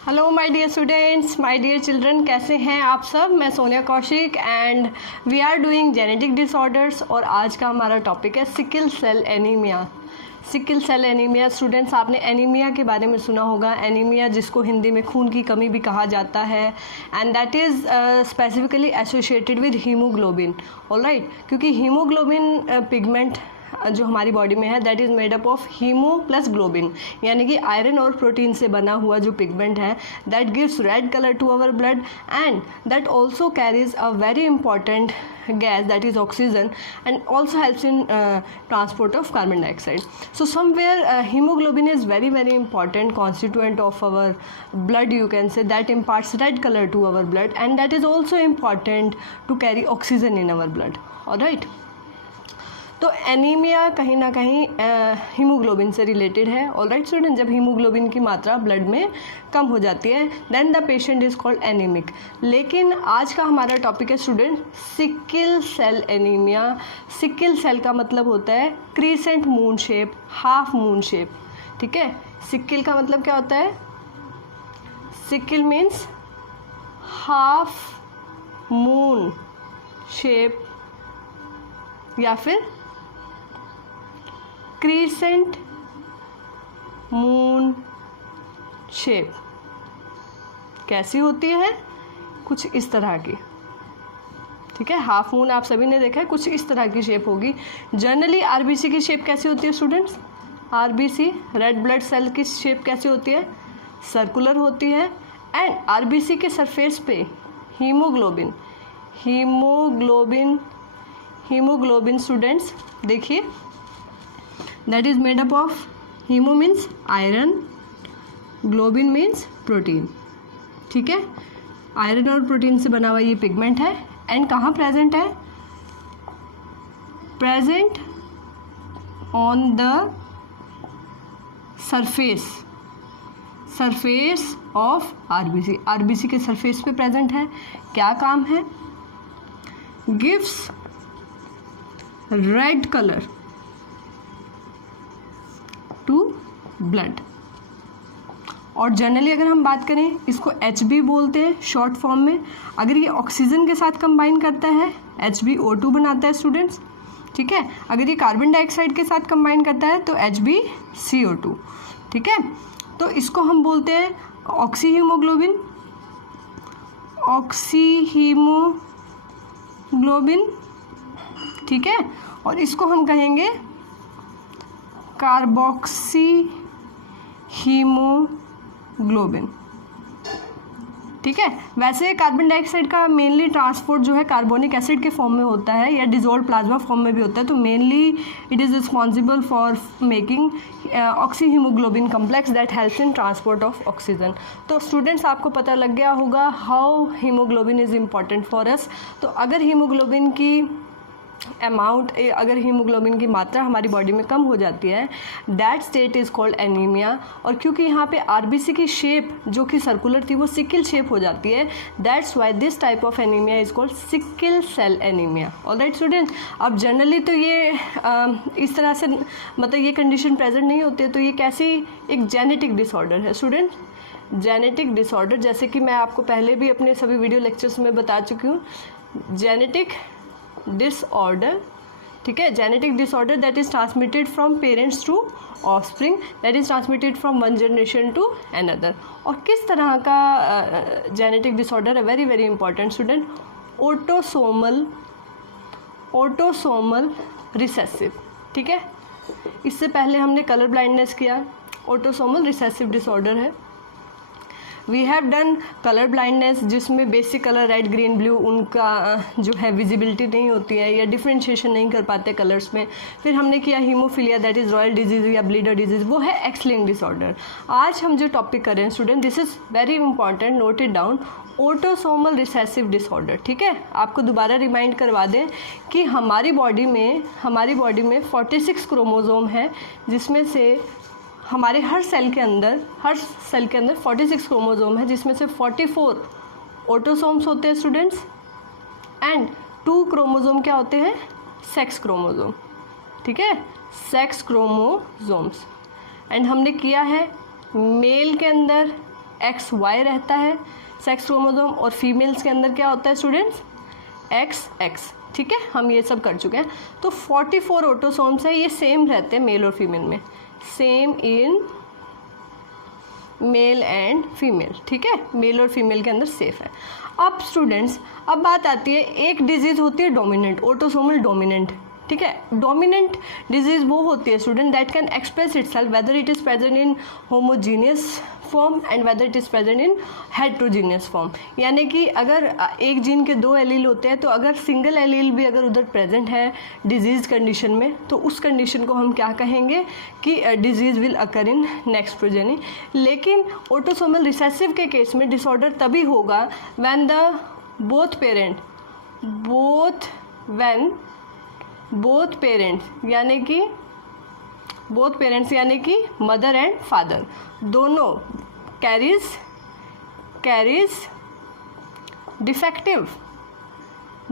Hello my dear students, my dear children, कैसे हैं आप सब। मैं Sonia Kaushik and we are doing genetic disorders और आज का हमारा टॉपिक है sickle cell anaemia. Sickle cell anaemia students, आपने एनीमिया के बारे में सुना होगा। एनीमिया जिसको हिंदी में खून की कमी भी कहा जाता है and that is specifically associated with haemoglobin. Alright, क्योंकि हीमोग्लोबिन पिगमेंट जो हमारी बॉडी में है that is made up of haemo plus globin, यानी कि आयरन और प्रोटीन से बना हुआ जो पिगमेंट है that gives red colour to our blood and that also carries a very important gas, that is oxygen, and also helps in transport of carbon dioxide. So somewhere hemoglobin is very important constituent of our blood, you can say, that imparts red color to our blood and that is also important to carry oxygen in our blood. All right, तो anaemia कहीं ना कहीं haemoglobin से related है। Alright student, जब haemoglobin की मात्रा blood में कम हो जाती है then the patient is called anaemic. लेकिन आज का हमारा टॉपिक है student sickle cell anaemia. Sickle cell का मतलब होता है crescent moon shape, half moon shape. ठीक है, सिकल का मतलब क्या होता है? Sickle means half moon shape या फिर क्रीसेंट मून शेप। कैसी होती है? कुछ इस तरह की। ठीक है, हाफ मून आप सभी ने देखा है, कुछ इस तरह की शेप होगी। जनरली आरबीसी की शेप कैसी होती है students? RBC red blood cell की शेप कैसी होती है? सर्कुलर होती है एंड आरबीसी के सरफेस पे हीमोग्लोबिन हीमोग्लोबिन स्टूडेंट्स देखिए, that is made up of haemo means iron, globin means protein. ठीक है, आयरन और प्रोटीन से बना हुआ ये पिगमेंट है एंड कहाँ प्रेजेंट है? Present on the surface of RBC. RBC के सरफेस पे प्रेजेंट है। क्या काम है? Gives red colour to blood. और जनरली अगर हम बात करें, इसको HB बोलते हैं शॉर्ट फॉर्म में। अगर ये ऑक्सीजन के साथ कंबाइन करता है HbO2 बनाता है स्टूडेंट्स। ठीक है, अगर ये कार्बन डाइऑक्साइड के साथ कंबाइन करता है तो HbCO2। ठीक है, तो इसको हम बोलते हैं ऑक्सी हीमोग्लोबिन। ठीक है, और इसको हम कहेंगे कार्बोक्सी हीमोग्लोबिन। ठीक है, वैसे कार्बन डाइऑक्साइड का मेनली ट्रांसपोर्ट जो है कार्बोनिक एसिड के फॉर्म में होता है या डिजोल्व प्लाज्मा फॉर्म में भी होता है, तो mainly it is responsible for making oxy haemoglobin complex that helps in transport of oxygen. तो स्टूडेंट्स, आपको पता लग गया होगा how haemoglobin is important for us. तो अगर हीमोग्लोबिन की अमाउंट, अगर हीमोग्लोबिन की मात्रा हमारी बॉडी में कम हो जाती है that state is called anaemia. और क्योंकि यहाँ पे आरबीसी की शेप जो कि सर्कुलर थी वो सिकल शेप हो जाती है, that's why this type of anaemia is called sickle cell anaemia. Alright student, अब जनरली तो ये इस तरह से मतलब ये कंडीशन प्रेजेंट नहीं होती है, तो ये कैसी एक जेनेटिक डिसऑर्डर है स्टूडेंट। जेनेटिक डिसऑर्डर, जैसे कि मैं आपको पहले भी अपने सभी वीडियो लेक्चर्स में बता चुकी हूँ, जेनेटिक डिसऑर्डर। ठीक है, genetic disorder that is transmitted from parents to offspring, that is transmitted from one generation to another. और किस तरह का जेनेटिक डिसऑर्डर है? Very important student, autosomal recessive. ठीक है, इससे पहले हमने कलर ब्लाइंडनेस किया, ऑटोसोमल रिसेसिव डिसऑर्डर है। We have done colour blindness जिसमें basic colour red green blue उनका जो है विजिबिलिटी नहीं होती है या डिफ्रेंशिएशन नहीं कर पाते कलर्स में। फिर हमने किया haemophilia that is royal disease या ब्लीडर डिजीज़, वो है एक्स लिंक्ड डिसऑर्डर। आज हम जो टॉपिक कर रहे हैं student, this is very important, note it down, autosomal recessive disorder. ठीक है, आपको दोबारा रिमाइंड करवा दें कि हमारी बॉडी में 46 क्रोमोसोम है, जिसमें से हमारे हर सेल के अंदर 46 क्रोमोसोम है, जिसमें से 44 ऑटोसोम्स होते हैं स्टूडेंट्स एंड 2 क्रोमोसोम क्या होते हैं? Sex chromosome. ठीक है, सेक्स क्रोमोसोम्स। एंड हमने किया है मेल के अंदर XY रहता है सेक्स क्रोमोसोम, और फीमेल्स के अंदर क्या होता है स्टूडेंट्स, XX। ठीक है, हम ये सब कर चुके हैं। तो 44 ऑटोसोम्स है, ये सेम रहते हैं मेल और फीमेल में, same in male and female. ठीक है, मेल और फीमेल के अंदर सेफ है। अब स्टूडेंट्स, अब बात आती है, एक डिजीज़ होती है डोमिनेंट, ऑटोसोमल डोमिनेंट। ठीक है, डोमिनेंट डिजीज़ वो होती है student that can express itself whether it is present in homogeneous form and whether it is present in heterogeneous form. यानी कि अगर एक जीन के 2 एलील होते हैं, तो अगर सिंगल एलील भी अगर उधर प्रेजेंट है डिजीज़ कंडीशन में, तो उस कंडीशन को हम क्या कहेंगे कि disease will occur in next progeny. लेकिन ऑटोसोमल रिसेसिव के केस में डिसऑर्डर तभी होगा व्हेन द बोथ पेरेंट्स यानी कि मदर एंड फादर दोनों कैरीज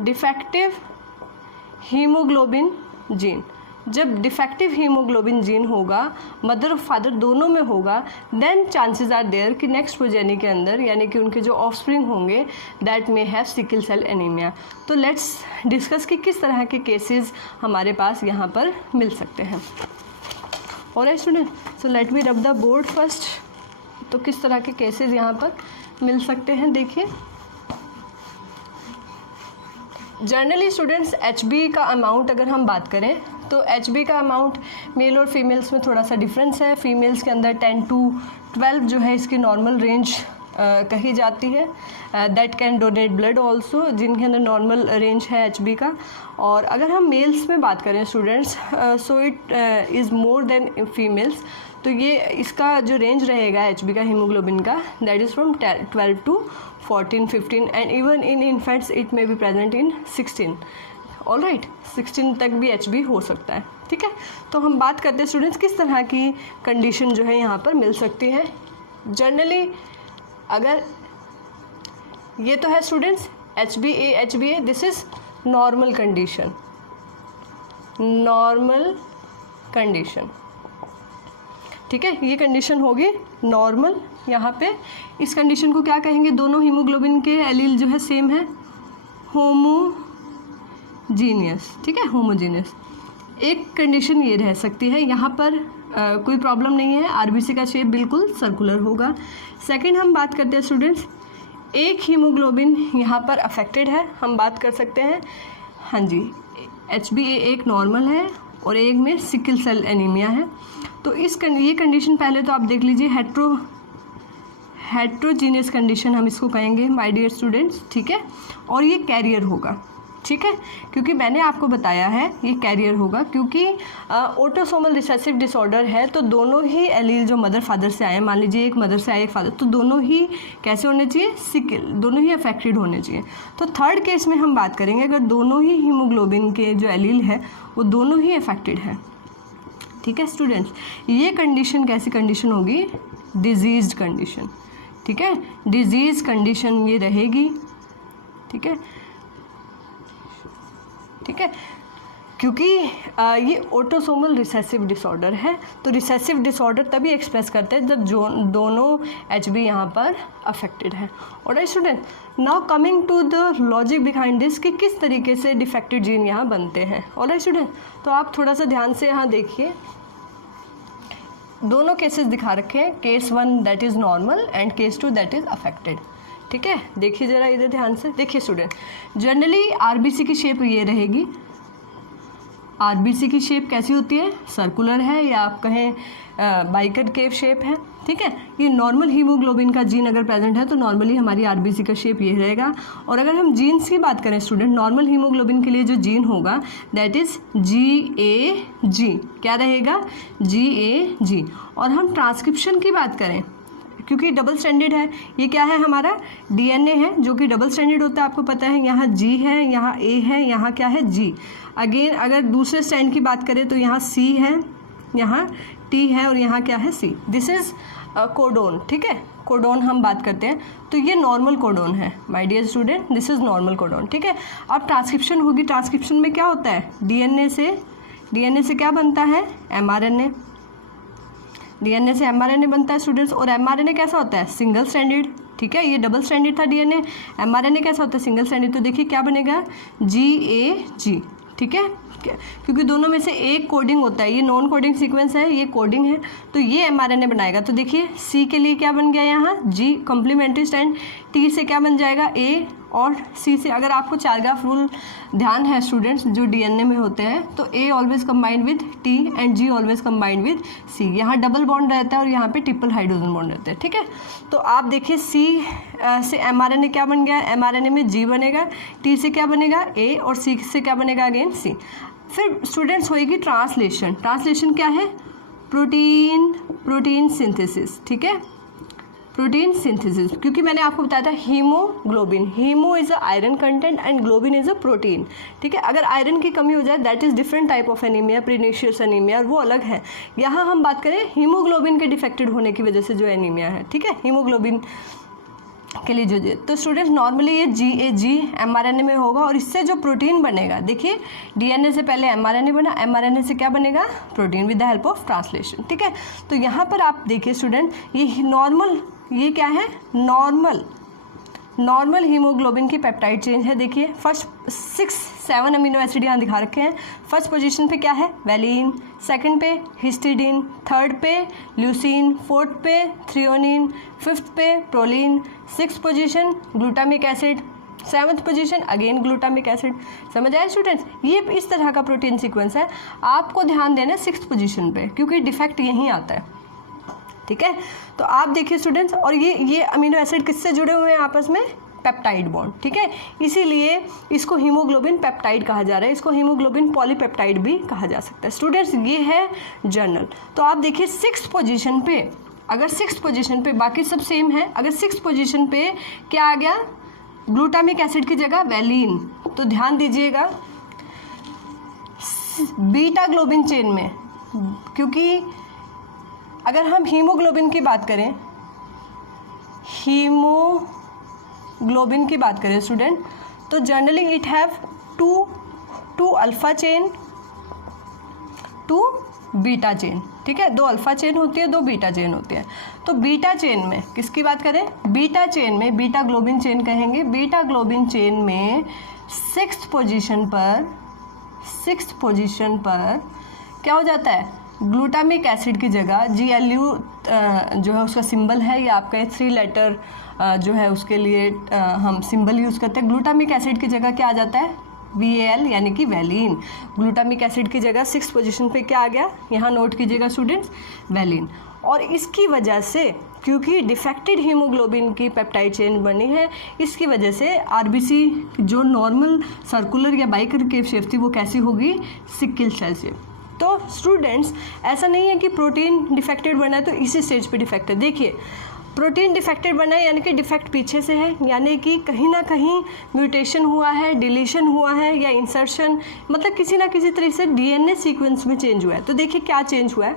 डिफेक्टिव हीमोग्लोबिन जीन। जब डिफेक्टिव हीमोग्लोबिन जीन होगा, मदर और फादर दोनों में होगा, देन चांसेस आर देयर कि नेक्स्ट प्रोजेनी के अंदर यानी कि उनके जो ऑफस्प्रिंग होंगे that may have sickle cell anaemia. तो लेट्स डिस्कस कि किस तरह के केसेस हमारे पास यहाँ पर मिल सकते हैं। Alright student, so let me रब द बोर्ड फर्स्ट। तो किस तरह के केसेस यहाँ पर मिल सकते हैं, देखिए। जनरली स्टूडेंट्स HB का अमाउंट अगर हम बात करें तो HB का अमाउंट मेल और फीमेल्स में थोड़ा सा डिफरेंस है। फीमेल्स के अंदर 10 to 12 जो है इसकी नॉर्मल रेंज कही जाती है। That can donate blood also, जिनके अंदर नॉर्मल रेंज है HB का। और अगर हम मेल्स में बात करें students, so it is more than females. तो ये इसका जो रेंज रहेगा HB का हीमोग्लोबिन का, that is from 12 to 14, 15 and even in infants it may be present in 16। Alright, 16 तक भी HB हो सकता है। ठीक है, तो हम बात करते हैं स्टूडेंट्स किस तरह की कंडीशन जो है यहाँ पर मिल सकती है। जनरली अगर ये तो है students HbA, this is normal condition. ठीक है, ये कंडीशन होगी नॉर्मल। यहाँ पे इस कंडीशन को क्या कहेंगे, दोनों हीमोग्लोबिन के एलील जो है सेम है, होमोजीनियस। ठीक है, होमोजीनियस। एक कंडीशन ये रह सकती है, यहाँ पर कोई प्रॉब्लम नहीं है, RBC का शेप बिल्कुल सर्कुलर होगा। सेकंड हम बात करते हैं स्टूडेंट्स, एक हीमोग्लोबिन यहाँ पर अफेक्टेड है, हम बात कर सकते हैं, हाँ जी, HbA एक नॉर्मल है और एक में सिकल सेल एनीमिया है। तो ये कंडीशन पहले तो आप देख लीजिए, हेट्रोजीनियस कंडीशन हम इसको कहेंगे माय डियर स्टूडेंट्स। ठीक है, और ये कैरियर होगा। ठीक है, क्योंकि मैंने आपको बताया है ये कैरियर होगा, क्योंकि ऑटोसोमल रिसेसिव डिसऑर्डर है, तो दोनों ही एलील जो मदर फादर से आए, मान लीजिए एक मदर से आए एक फादर, तो दोनों ही कैसे होने चाहिए, सिकल, दोनों ही अफेक्टेड होने चाहिए। तो थर्ड केस में हम बात करेंगे अगर दोनों ही हीमोग्लोबिन के जो एलील है वो दोनों ही अफेक्टेड है। ठीक है स्टूडेंट्स, ये कंडीशन कैसी कंडीशन होगी, डिजीज्ड कंडीशन। ठीक है, डिजीज कंडीशन ये रहेगी। ठीक है, ठीक है, क्योंकि ये ऑटोसोमल रिसेसिव डिसऑर्डर है, तो रिसेसिव डिसऑर्डर तभी एक्सप्रेस करते हैं जब दोनों HB यहाँ पर अफेक्टेड है। Alright student, now coming to the logic behind this कि किस तरीके से डिफेक्टेड जीन यहाँ बनते हैं। ऑलराइट स्टूडेंट, तो आप थोड़ा सा ध्यान से यहाँ देखिए, दोनों केसेस दिखा रखे हैं, case 1 that is normal and case 2 that is affected. ठीक है, देखिए ज़रा इधर ध्यान से देखिए स्टूडेंट, जनरली RBC की शेप ये रहेगी। RBC की शेप कैसी होती है, सर्कुलर है या आप कहें बाइकर केव शेप है। ठीक है, ये नॉर्मल हीमोग्लोबिन का जीन अगर प्रेजेंट है तो नॉर्मली हमारी RBC का शेप ये रहेगा। और अगर हम जीन्स की बात करें स्टूडेंट, नॉर्मल हीमोग्लोबिन के लिए जो जीन होगा दैट इज़ GAG, क्या रहेगा, GAG। और हम ट्रांसक्रिप्शन की बात करें, क्योंकि डबल स्टैंडर्ड है, ये क्या है हमारा DNA है जो कि डबल स्टैंडर्ड होता है, आपको पता है, यहाँ G है, यहाँ A है, यहाँ क्या है G। अगेन अगर दूसरे स्टैंड की बात करें तो यहाँ C है, यहाँ T है और यहाँ क्या है C। This is codon. ठीक है, कोडोन हम बात करते हैं, तो ये नॉर्मल कोडोन है my dear student, this is normal codon. ठीक है, अब ट्रांसक्रिप्शन होगी, ट्रांसक्रिप्शन में क्या होता है, DNA से क्या बनता है, mRNA। डीएनए से एमआरएनए बनता है स्टूडेंट्स, और एमआरएनए कैसा होता है? सिंगल स्ट्रैंडेड, ठीक है, ये डबल स्ट्रैंडेड था डीएनए, एमआरएनए कैसा होता है? Single stranded. तो देखिए क्या बनेगा? GAG, ठीक है, क्योंकि दोनों में से एक कोडिंग होता है, ये नॉन कोडिंग सीक्वेंस है, ये कोडिंग है, तो ये एमआरएनए बनाएगा। तो देखिए सी के लिए क्या बन गया यहाँ? जी कॉम्प्लीमेंट्री स्ट्रैंड, टी से क्या बन जाएगा? ए, और सी से अगर आपको चारग्राफ रूल ध्यान है स्टूडेंट्स जो डीएनए में होते हैं, तो A always combined with T and G always combined with C. यहाँ डबल बॉन्ड रहता है और यहाँ पे ट्रिपल हाइड्रोजन बॉन्ड रहता है, ठीक है। तो आप देखिए सी से एमआरएनए क्या बन गया? एमआरएनए में जी बनेगा, टी से क्या बनेगा? ए, और सी से क्या बनेगा? अगेन सी। फिर स्टूडेंट्स होएगी ट्रांसलेशन। ट्रांसलेशन क्या है? प्रोटीन सिंथेसिस, ठीक है, प्रोटीन सिंथेसिस, क्योंकि मैंने आपको बताया था haemoglobin, haemo is a iron content and globin is a protein, ठीक है। अगर आयरन की कमी हो जाए that is different type of anaemia, pernicious anaemia, और वो अलग है। यहाँ हम बात करें हीमोग्लोबिन के डिफेक्टेड होने की वजह से जो एनीमिया है, ठीक है, हीमोग्लोबिन के लिए जो तो स्टूडेंट्स नॉर्मली ये GAG एमआरएनए में होगा, और इससे जो प्रोटीन बनेगा, देखिए डीएनए से पहले एमआरएनए बना, एमआरएनए से क्या बनेगा? Protein with the help of translation, ठीक है। तो यहाँ पर आप देखिए स्टूडेंट, ये नॉर्मल, ये क्या है? नॉर्मल हीमोग्लोबिन की पेप्टाइड चेंज है। देखिए फर्स्ट 6-7 अमीनो एसिड यहाँ दिखा रखे हैं। फर्स्ट पोजीशन पे क्या है? वैलिन, सेकंड पे हिस्टिडीन, थर्ड पे ल्यूसीन, फोर्थ पे थ्रियोनिन, फिफ्थ पे proline, sixth position glutamic acid, seventh position again glutamic acid. समझ आए स्टूडेंट्स? ये इस तरह का प्रोटीन सीक्वेंस है। आपको ध्यान देना है सिक्स्थ पोजीशन पे, क्योंकि डिफेक्ट यहीं आता है, ठीक है। तो आप देखिए स्टूडेंट्स, और ये अमीनो एसिड किससे जुड़े हुए हैं आपस में? पेप्टाइड बॉन्ड, ठीक है, इसीलिए इसको हीमोग्लोबिन पेप्टाइड कहा जा रहा है, इसको हीमोग्लोबिन पॉलीपेप्टाइड भी कहा जा सकता है। स्टूडेंट्स ये है जर्नल। तो आप देखिए सिक्स्थ पोजीशन पे, अगर सिक्स्थ पोजीशन पे, बाकी सब सेम है, अगर सिक्स्थ पोजीशन पे क्या आ गया? ग्लूटामिक एसिड की जगह वैलिन। तो ध्यान दीजिएगा बीटा ग्लोबिन चेन में, क्योंकि अगर हम हीमोग्लोबिन की बात करें, हीमोग्लोबिन की बात करें स्टूडेंट, तो generally it have two alpha chain, two beta chain, ठीक है, 2 अल्फा चेन होती है, 2 बीटा चेन होती है। तो बीटा चेन में किसकी बात करें? बीटा चेन में बीटा ग्लोबिन चेन कहेंगे। बीटा ग्लोबिन चेन में सिक्स्थ पोजीशन पर क्या हो जाता है? ग्लूटामिक एसिड की जगह GLU जो है उसका सिंबल है, या आपका 3 लेटर जो है उसके लिए हम सिंबल यूज़ करते हैं। ग्लूटामिक एसिड की जगह क्या आ जाता है? VAL, यानी कि वैलिन। ग्लूटामिक एसिड की जगह सिक्स पोजीशन पे क्या आ गया? यहाँ नोट कीजिएगा स्टूडेंट्स, वैलिन। और इसकी वजह से, क्योंकि डिफेक्टेड हीमोग्लोबिन की पेप्टाइड चेन बनी है, इसकी वजह से RBC जो नॉर्मल सर्कुलर या बाइकर्केव शेप थी वो कैसी होगी? Sickle cell shape. तो स्टूडेंट्स ऐसा नहीं है कि प्रोटीन डिफेक्टेड बना है तो इसी स्टेज पे डिफेक्ट है। देखिए प्रोटीन डिफेक्टेड बना है यानी कि डिफेक्ट पीछे से है, यानी कि कहीं ना कहीं म्यूटेशन हुआ है, डिलीशन हुआ है, या इंसर्शन, मतलब किसी ना किसी तरह से DNA सीक्वेंस में चेंज हुआ है। तो देखिए क्या चेंज हुआ है।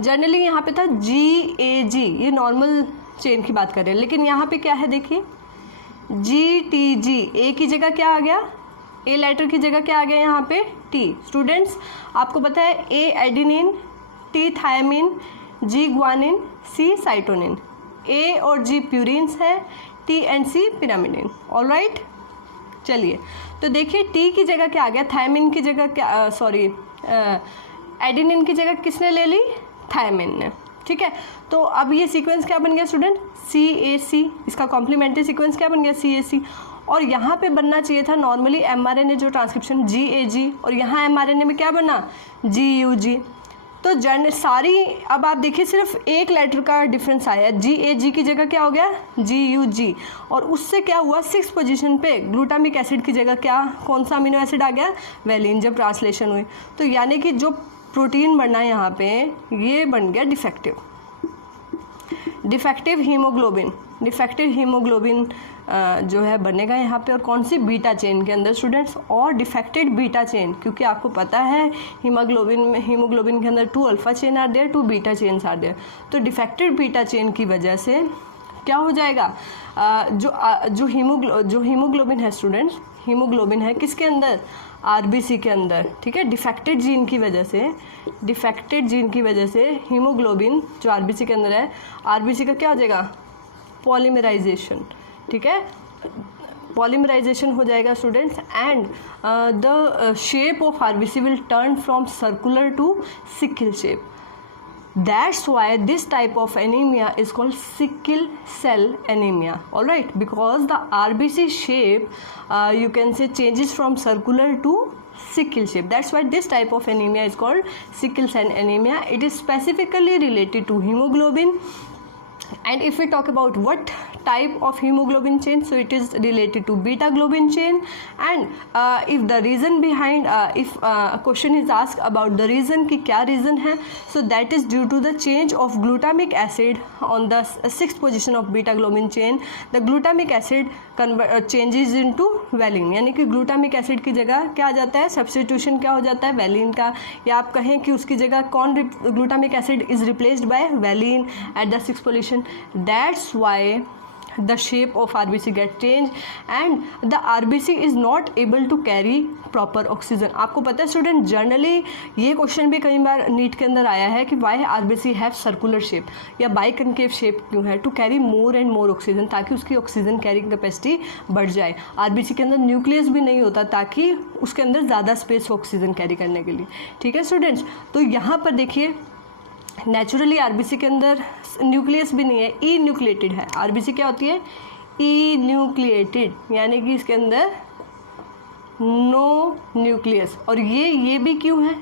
जनरली यहाँ पे था GAG, ये नॉर्मल चेन की बात कर रहे हैं, लेकिन यहाँ पे क्या है? देखिए GTG, ए की जगह क्या आ गया? ए लेटर की जगह क्या आ गया यहाँ पे? टी। स्टूडेंट्स आपको पता है A adenine, T thymine, G guanine, C cytosine. A और जी प्यूरिन्स है, T and C pyrimidine. Alright, चलिए तो देखिए टी की जगह क्या आ गया? थायमिन की जगह क्या, एडिनिन की जगह किसने ले ली? थायमिन ने, ठीक है। तो अब ये सीक्वेंस क्या बन गया स्टूडेंट? CAC। इसका कॉम्प्लीमेंट्री सीक्वेंस क्या बन गया? CAC। और यहाँ पे बनना चाहिए था नॉर्मली mRNA जो ट्रांसक्रिप्शन GAG, और यहाँ mRNA में क्या बना? GUG। तो सारी, अब आप देखिए सिर्फ एक लेटर का डिफरेंस आया, GAG की जगह क्या हो गया? GUG। और उससे क्या हुआ? सिक्स्थ पोजीशन पे ग्लूटामिक एसिड की जगह क्या, कौन सा अमीनो एसिड आ गया? वैलिन, जब ट्रांसलेशन हुई। तो यानी कि जो प्रोटीन बनना है यहाँ पे, ये बन गया डिफेक्टिव हीमोग्लोबिन जो है बनेगा यहाँ पे, और कौन सी? बीटा चेन के अंदर स्टूडेंट्स, और डिफेक्टेड बीटा चेन, क्योंकि आपको पता है हीमोग्लोबिन के अंदर 2 alpha chain are there, 2 beta chains are there. तो डिफेक्टेड बीटा चेन की वजह से क्या हो जाएगा? जो हीमोग्लोबिन है स्टूडेंट्स, हीमोग्लोबिन है किसके अंदर, आरबीसी के अंदर, ठीक है। डिफेक्टेड जीन की वजह से हीमोग्लोबिन जो आरबीसी के अंदर है, आरबीसी का क्या हो जाएगा, पॉलीमराइजेशन, ठीक है, पॉलीमराइजेशन हो जाएगा students, and the shape of RBC will turn from circular to sickle shape. That's why this type of anemia is called sickle cell anemia, all right, because the RBC shape you can say changes from circular to sickle shape. That's why this type of anemia is called sickle cell anemia. It is specifically related to hemoglobin. And if we talk about what type of hemoglobin chain, so it is related to beta globin chain. And if the reason behind if a question is asked about the reason कि क्या reason है, so that is due to the change of glutamic acid on the sixth position of beta globin chain. The glutamic acid changes into valine, यानी कि glutamic acid की जगह क्या आ जाता है, substitution क्या हो जाता है, valine का, या आप कहें कि उसकी जगह कौन glutamic acid is replaced by valine at the sixth position. That's why the shape of RBC get changed and the RBC is not able to carry proper oxygen. आपको पता है स्टूडेंट, जनरली ये क्वेश्चन भी कई बार NEET के अंदर आया है कि why RBC have circular shape या बाई कनकेव शेप क्यों है, to carry more and more oxygen, ताकि उसकी ऑक्सीजन कैरिंग कैपेसिटी बढ़ जाए. आरबीसी के अंदर न्यूक्लियस भी नहीं होता ताकि उसके अंदर ज़्यादा स्पेस हो ऑक्सीजन कैरी करने के लिए, ठीक है स्टूडेंट्स. तो यहाँ पर देखिए नेचुरली आरबीसी के अंदर न्यूक्लियस भी नहीं है, ई न्यूक्लिएटेड है. आरबीसी क्या होती है, ई न्यूक्लिएटेड, यानी कि इसके अंदर नो न्यूक्लियस. और ये भी क्यों है,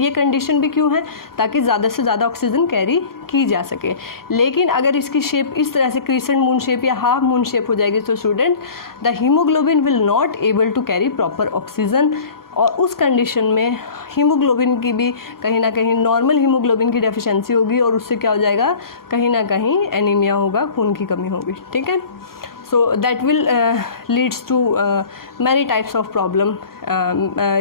ये कंडीशन भी क्यों है, ताकि ज़्यादा से ज़्यादा ऑक्सीजन कैरी की जा सके. लेकिन अगर इसकी शेप इस तरह से क्रीसेंट मून शेप या हाफ मून शेप हो जाएगी तो student the haemoglobin will not able to carry proper oxygen. और उस कंडीशन में हीमोग्लोबिन की भी कहीं ना कहीं नॉर्मल हीमोग्लोबिन की डेफिशिएंसी होगी और उससे क्या हो जाएगा, कहीं ना कहीं एनीमिया होगा, खून की कमी होगी, ठीक है. So that will leads to many types of problem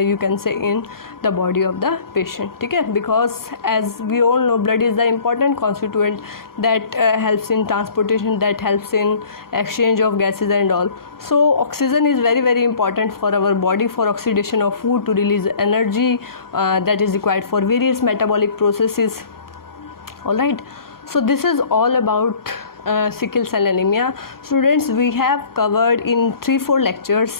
you can say in the body of the patient, ठीक है. Because as we all know, blood is the important constituent that helps in transportation, that helps in exchange of gases and all. So oxygen is very very important for our body, for oxidation of food, to release energy that is required for various metabolic processes, all right. So this is all about sickle cell anemia. Students, we have covered in 3-4 lectures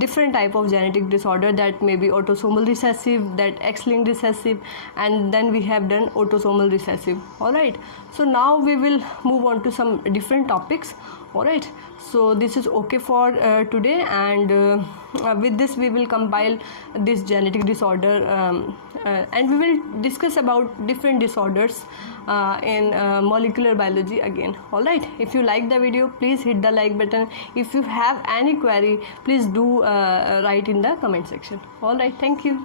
different type of genetic disorder, that may be autosomal recessive, that X-linked recessive, and then we have done autosomal recessive, all right. So now we will move on to some different topics, all right. So this is okay for today, and with this we will compile this genetic disorder and we will discuss about different disorders in molecular biology again, all right. If you like the video, please hit the like button. If you have any query, please do write in the comment section, all right. Thank you.